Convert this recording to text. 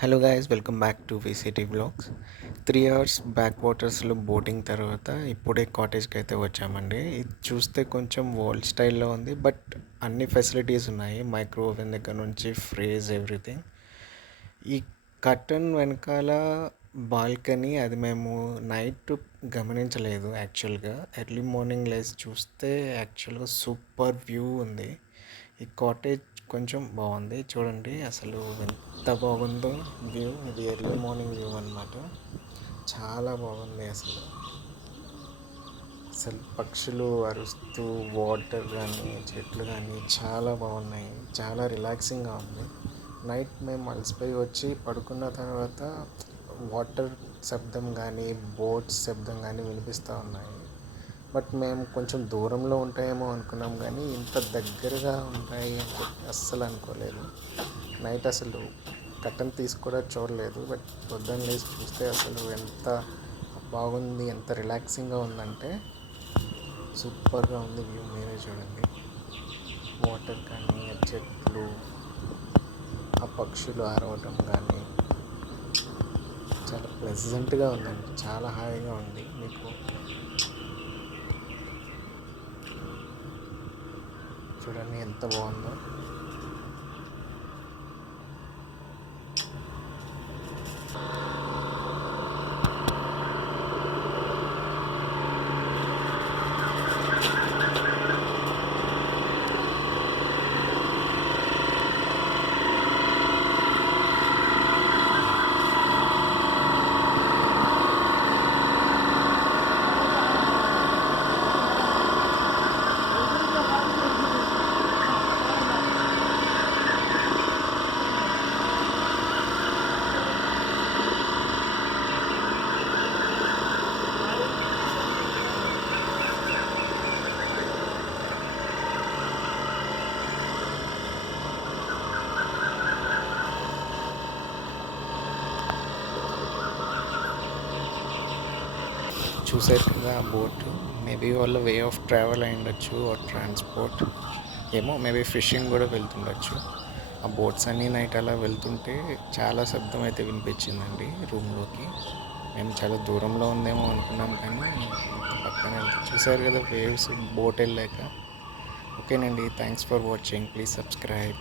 Hello guys, welcome back to విసిటీ vlogs. 3 hours back వాటర్స్లో boating తర్వాత ఇప్పుడే కాటేజ్కి అయితే వచ్చామండి. ఇది చూస్తే కొంచెం ఓల్డ్ స్టైల్లో ఉంది, బట్ అన్ని ఫెసిలిటీస్ ఉన్నాయి. మైక్రో ఓవెన్ దగ్గర నుంచి ఫ్రీజ్ ఎవ్రీథింగ్. ఈ కర్టన్ వెనకాల బాల్కనీ, అది మేము నైట్ గమనించలేదు. యాక్చువల్గా ఎర్లీ మార్నింగ్ లేసి చూస్తే యాక్చువల్గా సూపర్ వ్యూ ఉంది. ఈ కాటేజ్ కొంచెం బాగుంది చూడండి, అసలు ఎంత బాగుందో వ్యూ. ఇది ఎర్లీ మార్నింగ్ వ్యూ అనమాట. చాలా బాగుంది అసలు. అసలు పక్షులు అరుస్తూ, వాటర్ కానీ చెట్లు కానీ చాలా బాగున్నాయి. చాలా రిలాక్సింగ్గా ఉంది. నైట్ మేము అలసిపోయి వచ్చి పడుకున్న తర్వాత వాటర్ శబ్దం కానీ బోట్స్ శబ్దం కానీ వినిపిస్తూ ఉన్నాయి. బట్ మేము కొంచెం దూరంలో ఉంటాయేమో అనుకున్నాం, కానీ ఇంత దగ్గరగా ఉంటాయి అని చెప్పి అస్సలు అనుకోలేదు. నైట్ అసలు కట్టన్ తీసి కూడా చూడలేదు, బట్ పొద్దున్న లేచి చూస్తే అసలు ఎంత బాగుంది, ఎంత రిలాక్సింగ్గా ఉందంటే సూపర్గా ఉంది వ్యూ. మీరే చూడండి, వాటర్ కానీ ఆ చెట్లు, ఆ పక్షులు అరవటం కానీ చాలా ప్లెజెంట్గా ఉందండి. చాలా హాయిగా ఉంది. మీకు చూడండి ఎంత బాగుందో. చూసారు కదా ఆ బోట్. మేబీ వాళ్ళ వే ఆఫ్ ట్రావెల్ అయి ఉండొచ్చు, ఆర్ ట్రాన్స్పోర్ట్ ఏమో. మేబీ ఫిషింగ్ కూడా వెళ్తుండొచ్చు. ఆ బోట్స్ అన్నీ నైట్ అలా వెళ్తుంటే చాలా శబ్దం అయితే వినిపించిందండి రూమ్లోకి. మేము చాలా దూరంలో ఉందేమో అనుకున్నాం, కానీ పక్కనే చూసారు కదా వేవ్స్, బోట్ వెళ్ళాక. ఓకేనండి, thanks for watching. Please subscribe.